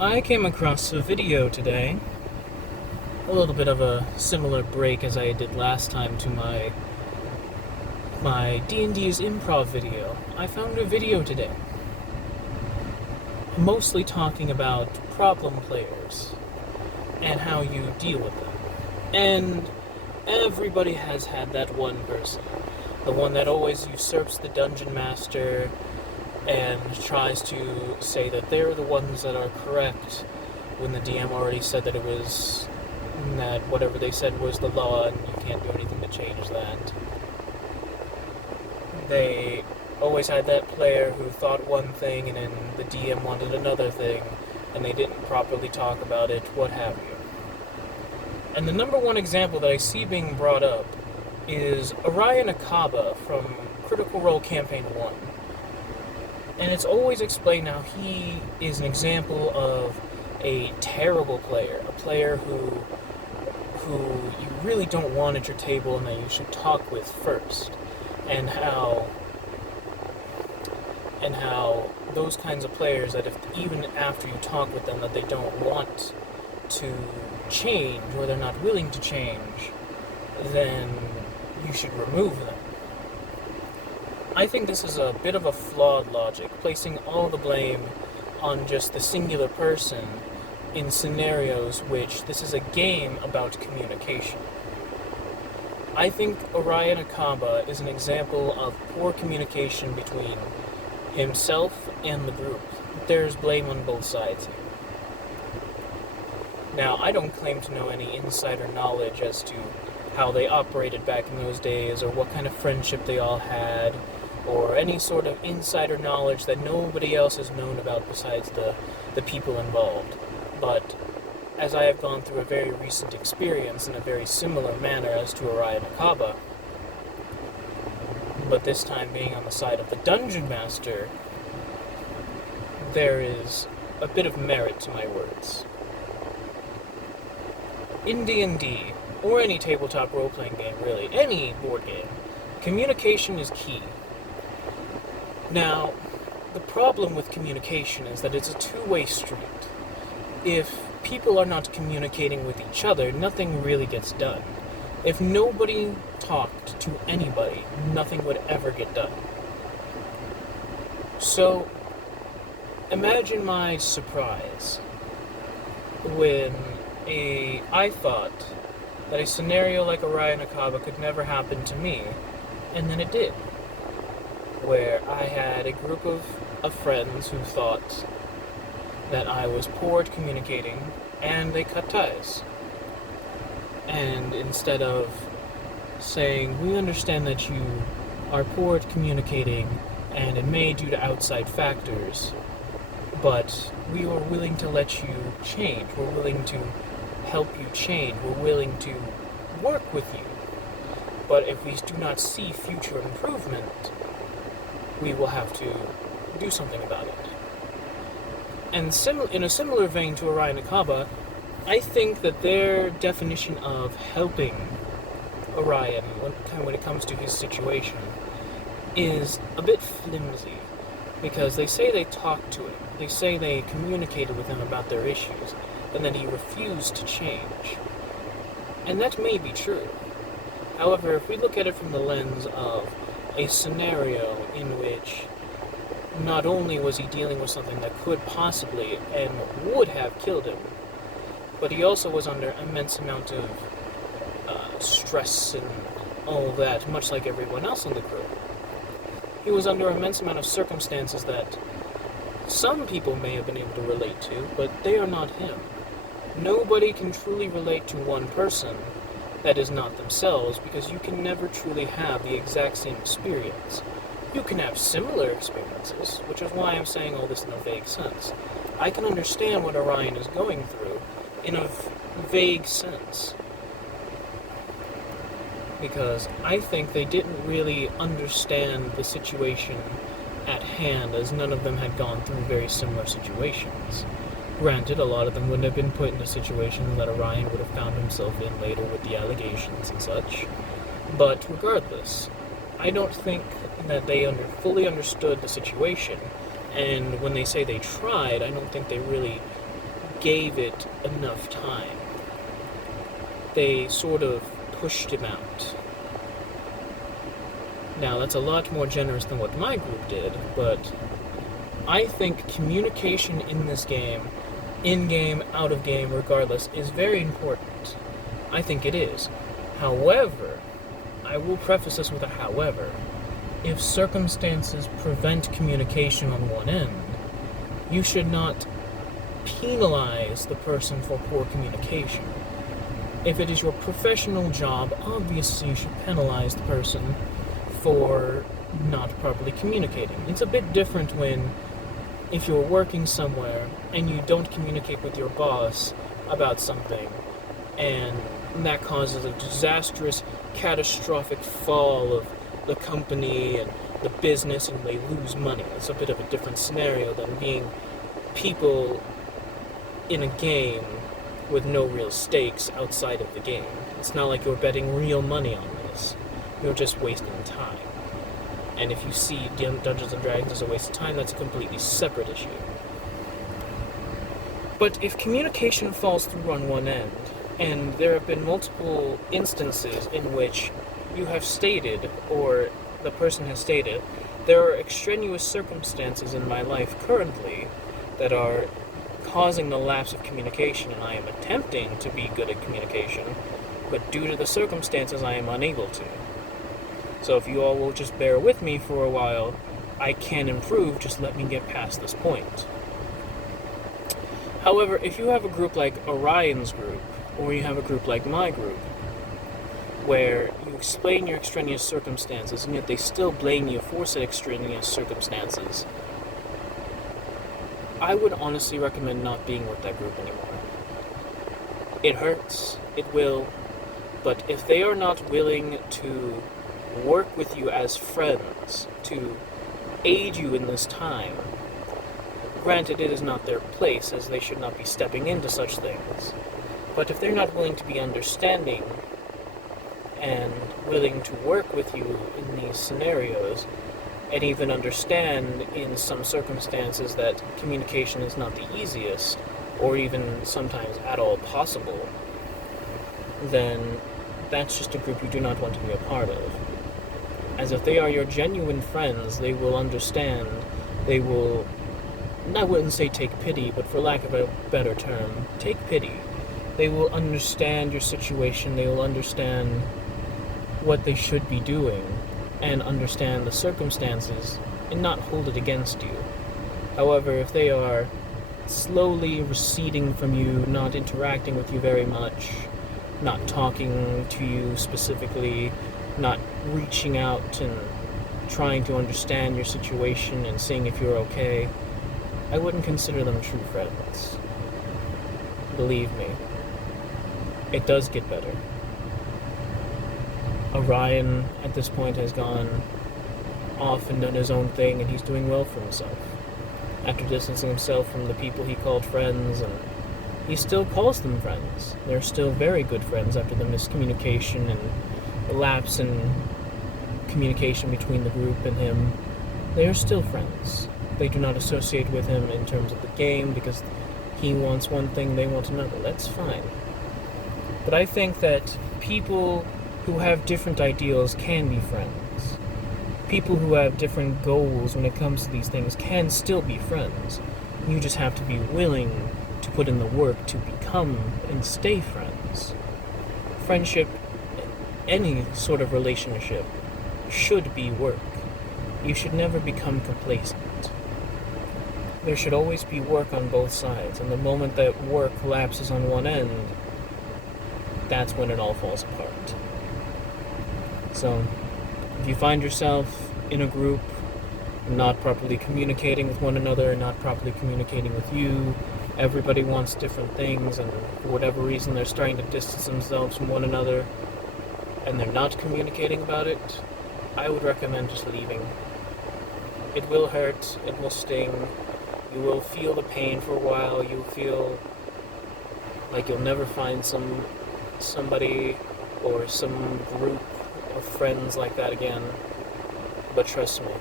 I came across a video today, a little bit of a similar break as I did last time to my D&D's improv video. I found a video today, mostly talking about problem players and how you deal with them. And everybody has had that one person, the one that always usurps the dungeon master and tries to say that they're the ones that are correct when the DM already said that that whatever they said was the law and you can't do anything to change that. They always had that player who thought one thing and then the DM wanted another thing and they didn't properly talk about it, what have you. And the number one example that I see being brought up is Orion Akaba from Critical Role Campaign 1. And it's always explained how he is an example of a terrible player, a player who you really don't want at your table and that you should talk with first, and how those kinds of players that if even after you talk with them that they don't want to change or they're not willing to change, then you should remove them. I think this is a bit of a flawed logic, placing all the blame on just the singular person in scenarios which this is a game about communication. I think Orion Akaba is an example of poor communication between himself and the group. There's blame on both sides here. Now, I don't claim to know any insider knowledge as to how they operated back in those days or what kind of friendship they all had, or any sort of insider knowledge that nobody else has known about besides the people involved. But as I have gone through a very recent experience in a very similar manner as to Orion Akaba, but this time being on the side of the Dungeon Master, there is a bit of merit to my words. In D&D, or any tabletop role-playing game really, any board game, communication is key. Now, the problem with communication is that it's a two-way street. If people are not communicating with each other, nothing really gets done. If nobody talked to anybody, nothing would ever get done. So, imagine my surprise when I thought that a scenario like Orion Akaba could never happen to me, and then it did. Where I had a group of friends who thought that I was poor at communicating, and they cut ties. And instead of saying, we understand that you are poor at communicating, and it may due to outside factors, but we are willing to let you change, we're willing to help you change, we're willing to work with you. But if we do not see future improvement, we will have to do something about it. And in a similar vein to Orion Akaba, I think that their definition of helping Orion when it comes to his situation is a bit flimsy, because they say they talked to him, they say they communicated with him about their issues, and then he refused to change. And that may be true. However, if we look at it from the lens of a scenario in which not only was he dealing with something that could possibly and would have killed him, but he also was under immense amount of stress and all that, much like everyone else in the crew. He was under immense amount of circumstances that some people may have been able to relate to, but they are not him. Nobody can truly relate to one person that is not themselves, because you can never truly have the exact same experience. You can have similar experiences, which is why I'm saying all this in a vague sense. I can understand what Orion is going through in a vague sense, because I think they didn't really understand the situation at hand, as none of them had gone through very similar situations. Granted, a lot of them wouldn't have been put in a situation that Orion would have found himself in later with the allegations and such, but regardless, I don't think that they fully understood the situation, and when they say they tried, I don't think they really gave it enough time. They sort of pushed him out. Now, that's a lot more generous than what my group did, but I think communication in this game, in-game, out-of-game, regardless, is very important. I think it is. However, I will preface this with a however. If circumstances prevent communication on one end, you should not penalize the person for poor communication. If it is your professional job, obviously you should penalize the person for not properly communicating. It's a bit different if you're working somewhere and you don't communicate with your boss about something, and that causes a disastrous, catastrophic fall of the company and the business, and they lose money. It's a bit of a different scenario than being people in a game with no real stakes outside of the game. It's not like you're betting real money on this. You're just wasting time. And if you see Dungeons & Dragons as a waste of time, that's a completely separate issue. But if communication falls through on one end, and there have been multiple instances in which you have stated, or the person has stated, there are extraneous circumstances in my life currently that are causing the lapse of communication, and I am attempting to be good at communication, but due to the circumstances I am unable to. So if you all will just bear with me for a while, I can improve, just let me get past this point. However, if you have a group like Orion's group, or you have a group like my group, where you explain your extraneous circumstances, and yet they still blame you for said extraneous circumstances, I would honestly recommend not being with that group anymore. It hurts, it will, but if they are not willing to work with you as friends, to aid you in this time, granted it is not their place, as they should not be stepping into such things, but if they're not willing to be understanding and willing to work with you in these scenarios, and even understand in some circumstances that communication is not the easiest, or even sometimes at all possible, then that's just a group you do not want to be a part of. As if they are your genuine friends, they will understand, they will, I wouldn't say take pity, but for lack of a better term, take pity. They will understand your situation, they will understand what they should be doing, and understand the circumstances, and not hold it against you. However, if they are slowly receding from you, not interacting with you very much, not talking to you specifically, not reaching out and trying to understand your situation and seeing if you're okay, I wouldn't consider them true friends. Believe me, it does get better. Orion, at this point, has gone off and done his own thing, and he's doing well for himself. After distancing himself from the people he called friends, and he still calls them friends. They're still very good friends after the miscommunication and the lapse in communication between the group and him. They are still friends. They do not associate with him in terms of the game, because he wants one thing, they want another. That's fine. But I think that people who have different ideals can be friends. People who have different goals when it comes to these things can still be friends. You just have to be willing to put in the work to become and stay friends. Friendship, any sort of relationship, should be work. You should never become complacent. There should always be work on both sides, and the moment that work collapses on one end, that's when it all falls apart. So, if you find yourself in a group not properly communicating with one another, not properly communicating with you, everybody wants different things, and for whatever reason they're starting to distance themselves from one another, and they're not communicating about it, I would recommend just leaving. It will hurt, it will sting, you will feel the pain for a while, you'll feel like you'll never find somebody or some group of friends like that again, but trust me,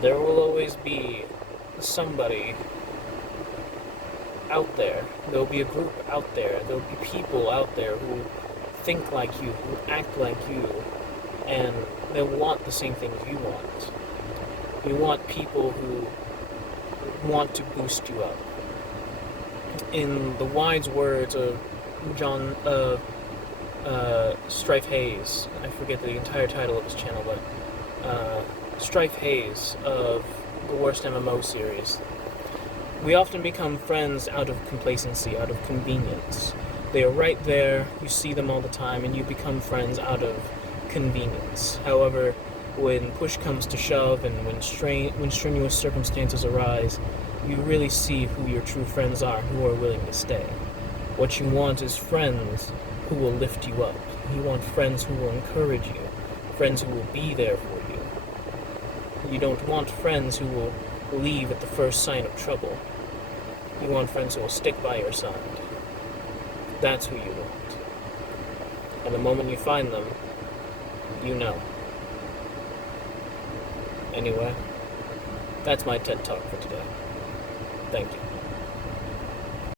there will always be somebody out there. There'll be a group out there. There'll be people out there who think like you, who act like you, and they'll want the same things you want. You want people who want to boost you up. In the wise words of Strife Hayes, I forget the entire title of his channel, but Strife Hayes of the Worst MMO series, we often become friends out of complacency, out of convenience. They are right there, you see them all the time, and you become friends out of convenience. However, when push comes to shove and when strenuous circumstances arise, you really see who your true friends are, who are willing to stay. What you want is friends who will lift you up. You want friends who will encourage you, friends who will be there for you. You don't want friends who will leave at the first sign of trouble. You want friends who will stick by your side. That's who you want. And the moment you find them, you know. Anyway, that's my TED Talk for today. Thank you.